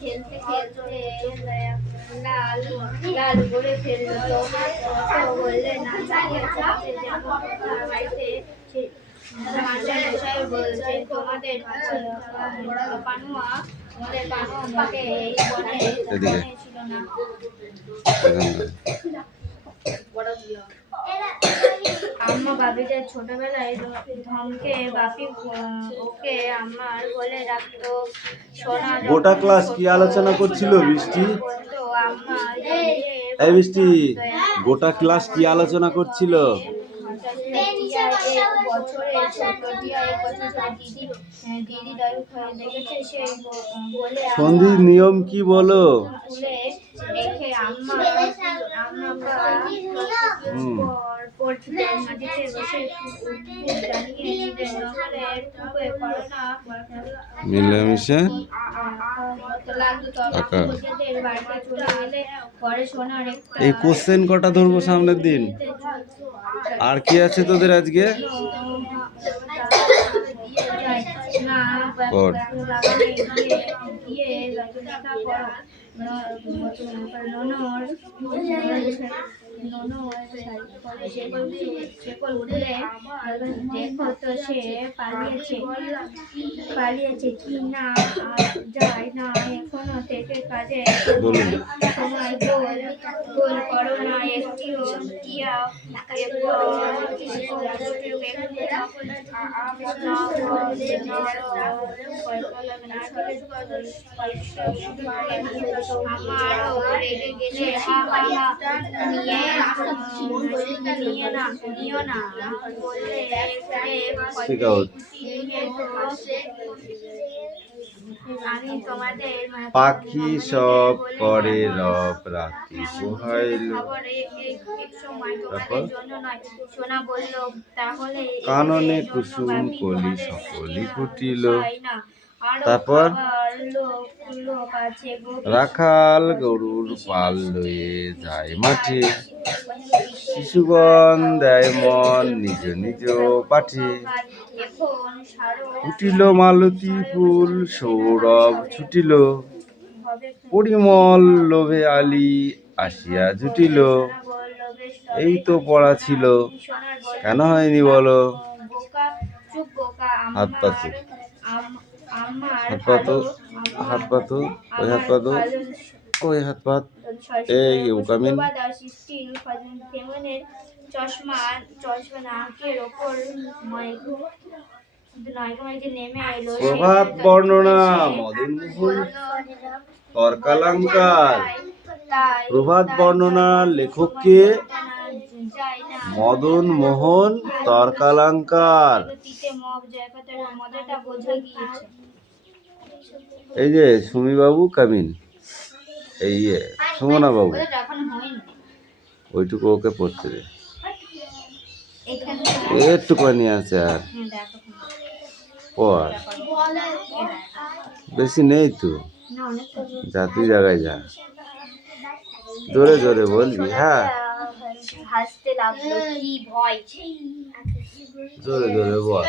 খেলতে খেলতে লাল করে ফেললো, বললে না বাড়িতে বলছে তোমাদের পানুয়া পাকে এই বনে ছিল না। আম্মা বাপিদের ছোটবেলায় ধমকে বাপি ওকে আমার বলে রাখতো। গোটা ক্লাস কি আলোচনা করছিল বৃষ্টি? এই বৃষ্টি, গোটা ক্লাস কি আলোচনা করছিল? সন্ধির নিয়ম কি বলো? মিলেমিশে এই কোশ্চেন কটা ধরবো সামনের দিন? আর কি আছে তোদের আজকে? দেখো তো সে পালিয়েছে কি না যায় না এখনো থেকে কাজে সময় গোল করো না একটিও পাখি সব করে রব রাতি পোহাইল, কাননে কুসুম কলি সকলি ফুটিল। তারপর রাখাল গরুর পাল লয়ে যায় মাঠে, শিশুগণ দেয় মন নিজ নিজ পাঠে। ফুটিল মালতী ফুল সৌরভ ছুটিল, পরিমল লোভে আলি আসিয়া জুটিল। এই তো পড়া ছিল, কেন হয়নি বলো? হাত পাতো, হাত পাতো, হাত পাতো, ওই হাত পাতো, ওই হাত পাত। এই উকামিন চশমা নাকের ওপর প্রভাত বর্ণনা মদন মোহন তর্কালঙ্কার। প্রভাত বর্ণনার লেখককে মদন মোহন তর্কালঙ্কার। এই যে সুমি বাবু কামিন, এই সুমনা বাবু, ওইটুকু ওকে পড়তে দে, একটুখানি আছে আর পড়, বেশি নেই তো, যা তুই জায়গায় যা, জোরে জোরে বলবি। হ্যাঁ, জোরে জোরে বল।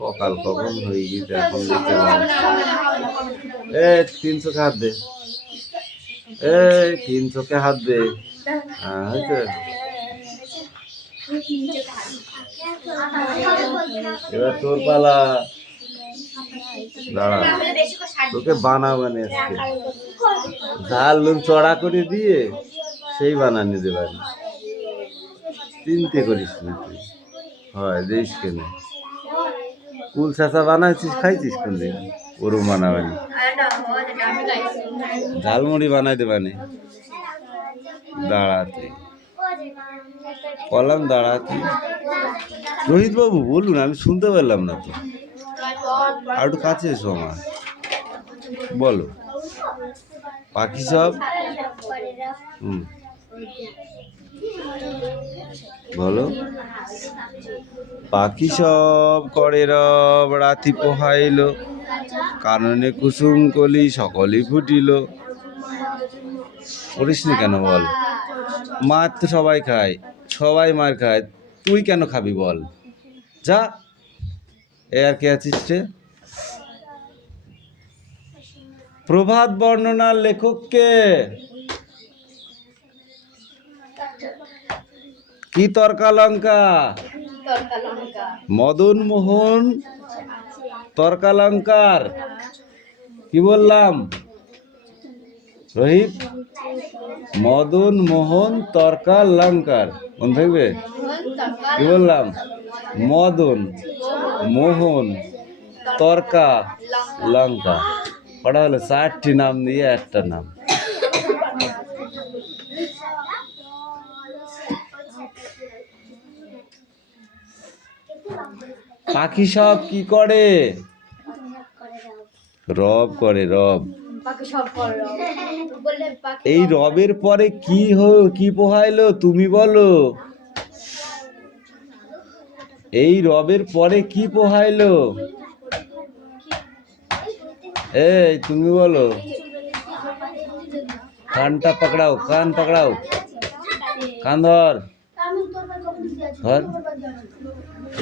সকাল কখন হয়ে গেছে এখন দেখতে পাবো। 300 কে হাত দে, 300 কে হাত দে। হ্যাঁ হয়েছে, এবার তোর পালা। দাঁড়া, তোকে বানাবানি আজকে ঝাল নুন চড়া করে দিয়ে সেই বানানি দে পারি। চিন্তা করিস না তুই, হয় দিস কেন? কুল চাষা বানাইছিস, খাইছিস কোন দিন? ওরম বানাবানি, ঝালমুড়ি বানাই দেবানি। দাঁড়াতে বললাম, দাঁড়াতে। রোহিত বাবু বলুন, আমি শুনতে পেলাম না তো, আর একটু কাছে এসো আমার, বলো। পাখি সব বলো। পাখি সব করে রব রাতি পোহাইল, কাননে কুসুম কলি সকলই ফুটিল। করিসনি কেন বল? মার তো সবাই খায়, সবাই মার খায়, তুই কেন খাবি বল? যা। এ আর কে আছিস রে? প্রভাত বর্ণনার লেখক কে? কি তর্কালঙ্কা? মদন মোহন তর্কালঙ্কার। কি বললাম রোহিত? মদন মোহন তর্কালঙ্কার। মনে থাকবে? কি বললাম? মদন মোহন তর্কা লঙ্কা। কটা হলো? 4টি নাম দিয়ে একটা নাম। পাখি সব কি করে? রব করে, রব। এই রবের পরে কি পোহাইলো তুমি বলো? এই রবের পরে কি পোহাইলো? এই তুমি বলো। কানটা পাকড়াও, কান পাকড়াও, কান ধর, ধর,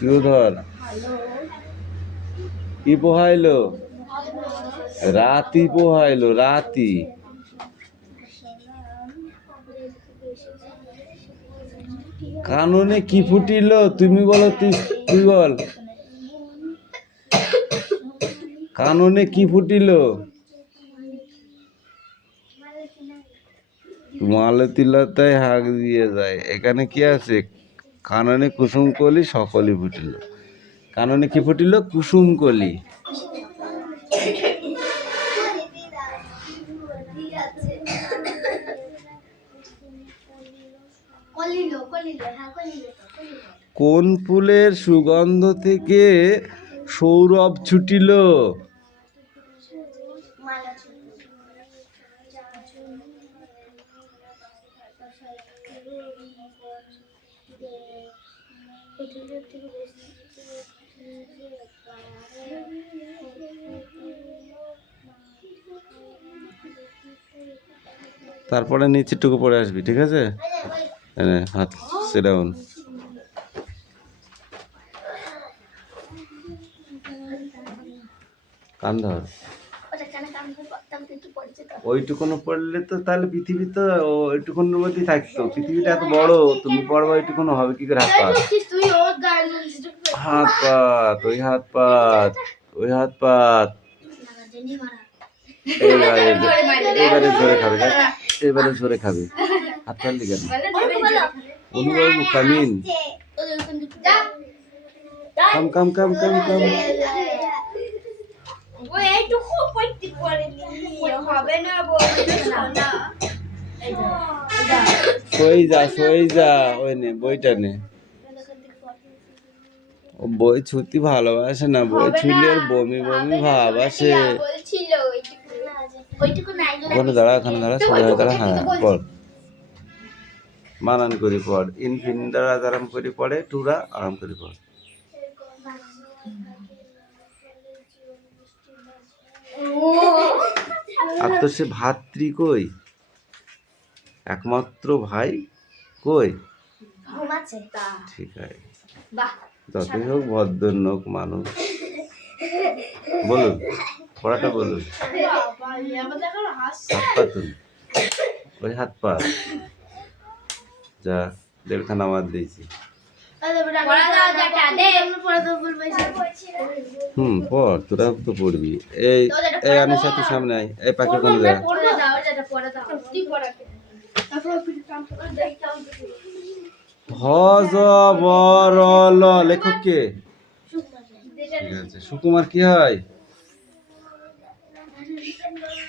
তুই ধর। কি পোহাইলো? রাতি পোহাইলো, রাতি। কাননে কি ফুটিল তুমি বলো, তুই বল। কাননে কি ফুটিল? মালতীলতায় হাঁক দিয়ে যায়। এখানে কি আছে? কাননে কুসুম কলি সকলই ফুটিল। কাননে কি ফুটিল? কুসুম কলি। কোন ফুলের সুগন্ধ থেকে সৌরভ ছুটিল? তারপরে নিচের টুকু পরে আসবি, ঠিক আছে? হাত সেডাউন। কান ধর। ওইটুকুনো পড়লে তো তাহলে পৃথিবী তো ওইটুকুনোর মধ্যেই থাকতো। পৃথিবীটা এত বড়, তুমি পড়বা ওইটুকুনো হবে কি করে? হাত পাত, হাত পাত, ওই হাত পাত, ওই হাত পাত। এবারে জোরে খাবে, এবারে জোরে খাবে। হাত পাতলি কেন? অনুবাবু কামিন। কাম কাম কাম কাম কাম। সই যা, ওই নে বইটা নে। ও বই ছুটি ভালোবাসে না, বই ছুলে আর বমি বমি ভাব আসে। ওখানে দাঁড়া, ওখানে দাঁড়া, সোজা হয়ে দাঁড়া। হ্যাঁ পড়, মানান করে পড়। ইনফিনিটার আরাম করে পড়ে, টুরা আরাম করে পড়। আর তো সে ভাতৃ কই? একমাত্র ভাই কই? ঠিক আছে, যতই হোক ভদ্রলোক মানুষ। বলুন, পড়াটা বলুন। হাত পাতুন, ওই হাত পা। যা, 1.5খানা আমার দিয়েছি। পড়, তোরা তো পড়বি। এই আনিশা তুই সামনে আয়। এই পাখি ওখানে যা। ভজবরল লেখক কে? ঠিক আছে, সুকুমার কি হয়?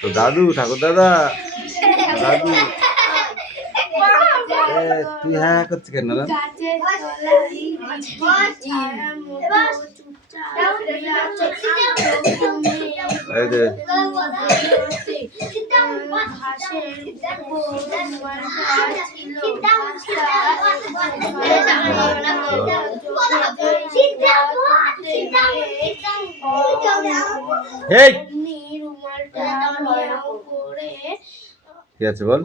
তো দাদু, ঠাকুর দাদা, দাদু। তুই হ্যাঁ করছিস কেন? কি আছে বল?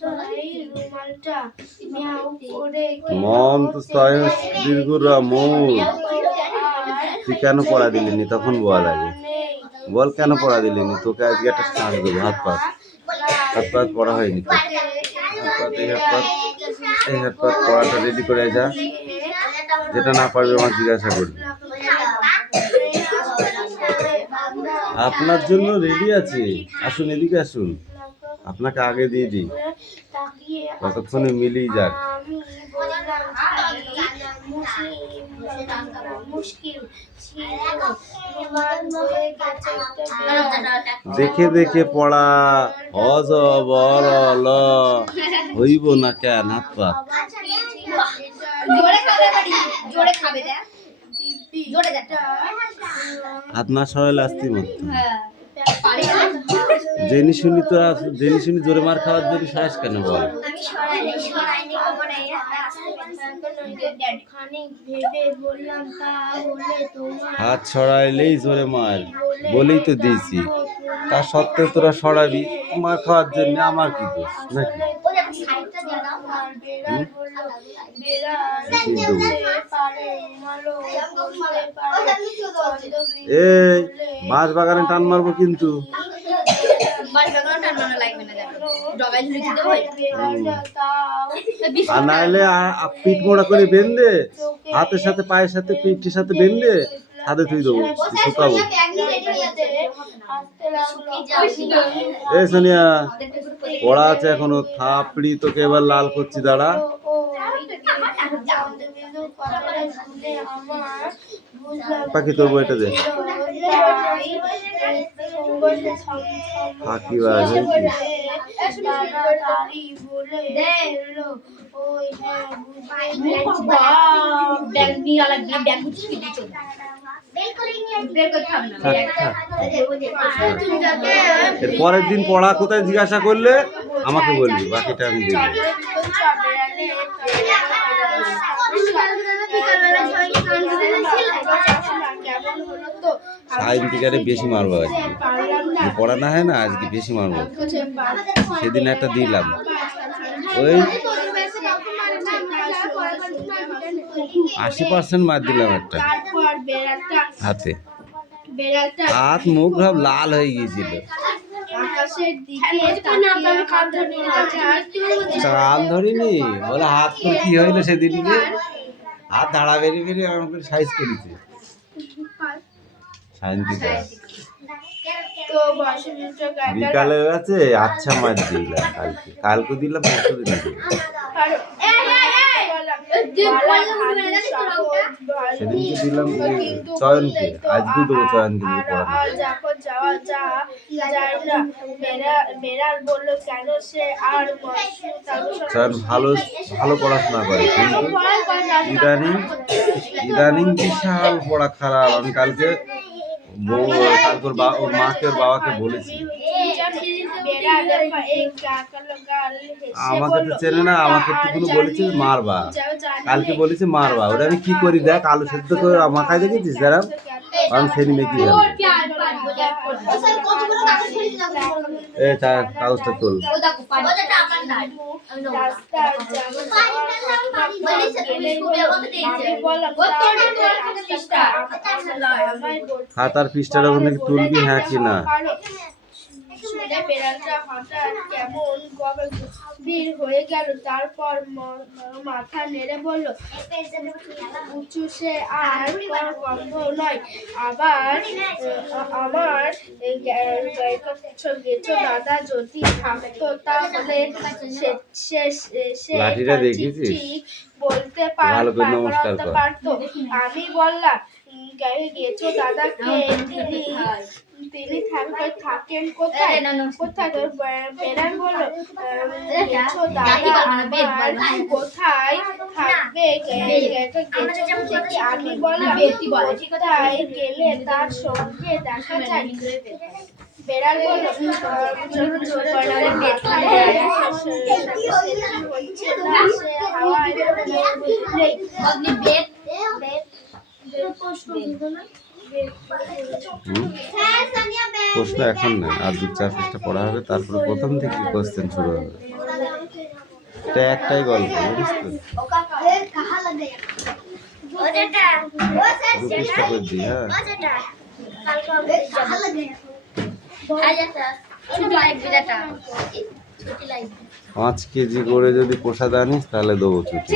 তাই রুমালটা মিয়াও করে মন্ত স্তয় দীর্ঘরা মৌ। তুই কেন পড়া দিলিনি তখন বল আগে, বল কেন পড়া দিলিনি? তোকে আজকে একটা স্টার্ট দেবো। হাত পাত, হাত পাত পড়া হয়নি তো। হাত পাত, এই হাত পাত, এই হাত পাত, পড়াটা রেডি করে যা। যেটা না পারবে আমার জিজ্ঞাসা করবি। আপনার জন্য রেডি আছে, আসুন এদিকে আসুন, আপনাকে আগে দিয়ে দিই, ততক্ষণে মিলিয়ে যাক। আমি বললাম মুশকিল ছিল রুমাল হয়ে গেছে দেখে দেখে পড়া, অজ বর ল হইব না কেন? হাত পাত জোরে খাবে দেখ জোরে দেখ হাত না সরাইলে আসতে মতো। জেনি শুনি তোরা, জেনি শুনি জোরে মার খাওয়ার জন্য সাহস কেন বল? হাত সরাইলেই জোরে মার, বলেই তো দিয়েছি। তা সত্ত্বেও তোরা সরাবি মার খাওয়ার জন্য, আমার কি দোষ নাকি? এই বাঁশ বাগানে টান মারবো কিন্তু। আর নাহলে পিঠ মোড়া করে বেঁধে হাতের সাথে পায়ের সাথে পিঠের সাথে বেঁধে ছাদে তুই দেবো, শুকাবো। এই সোনিয়া পড়া আছে এখনো, থাপড়ি তোকে এবার লাল করছি, দাঁড়া। পাখি তোর বইটা দে, ফাঁকি বাজ এর পরের দিন পড়া কোথায় জিজ্ঞাসা করলে আমাকে বলবি, বাকিটা আমি দেখবো। সাইন্টিকারে বেশি মারবো আজকে, পড়া না হয় না আজকে বেশি মারবো। সেদিন একটা দিলাম, ওই 80% মার দিলাম একটা হাতে, হাত মুখ সব লাল হয়ে গিয়েছিল। কাল ধরিনি বলে হাত তো কি হইলো সেদিনকে, হাত দাঁড়া বেরিয়ে বেরিয়ে এরকম করে সাইজ করেছে। বিকালে আছে আচ্ছা মাছ দিলাম, কালকে দিলাম, পরশু দিলাম। সেদিনকে দিলাম চয়নকে, আজকে দেবো চয়নকে দিয়ে চয়ন ভালো ভালো পড়াশোনা করে, কিন্তু ইদানিং বিশাল পড়া খারাপ। আমি কালকে ওর মাকে ওর বাবাকে বলেছি, আমাকে তো চেনে না, আমাকে একটুকুনি বলেছে মারবা, কালকে বলেছে মারবা। ওটা আমি কি করি দেখ, আলু সেদ্ধ করে মাখায় দেখেছিস যারা, আমি সেদিন মেকি যাবো। কাগজটা তোল। খাতার পৃষ্ঠাটা ওখানে তুলবি, হ্যাঁ কি না? বেড়ালটা হঠাৎ কেমন গভীর হয়ে গেল, তারপর মাথা নেড়ে বলল উঁচু সে আর গন্ধ নয়। আবার আমার গেছো দাদা যদি থাকতো তাহলে সে ঠিক বলতে পারতো। আমি বললাম গেছো দাদাকে, তিনি থাকেন কোথায়? বেড়াল বলল গেছো দাদা আবার কোথায় থাকবে? আমি বললাম কোথায় গেলে তার সঙ্গে দেখা যায়। বেড়াল বলল হুম? প্রশ্ন এখন নেই, আর 2-4 পৃষ্ঠা পড়া হবে, তারপরে প্রথম থেকে কোশ্চেন শুরু হবে। এটা একটাই গল্প, বুঝিস তো? 2 পৃষ্ঠা করে দিই, হ্যাঁ। ছোট লাগবে এটা। 5 কেজি করে যদি প্রসাদ আনিস তাহলে দেবো ছুটি।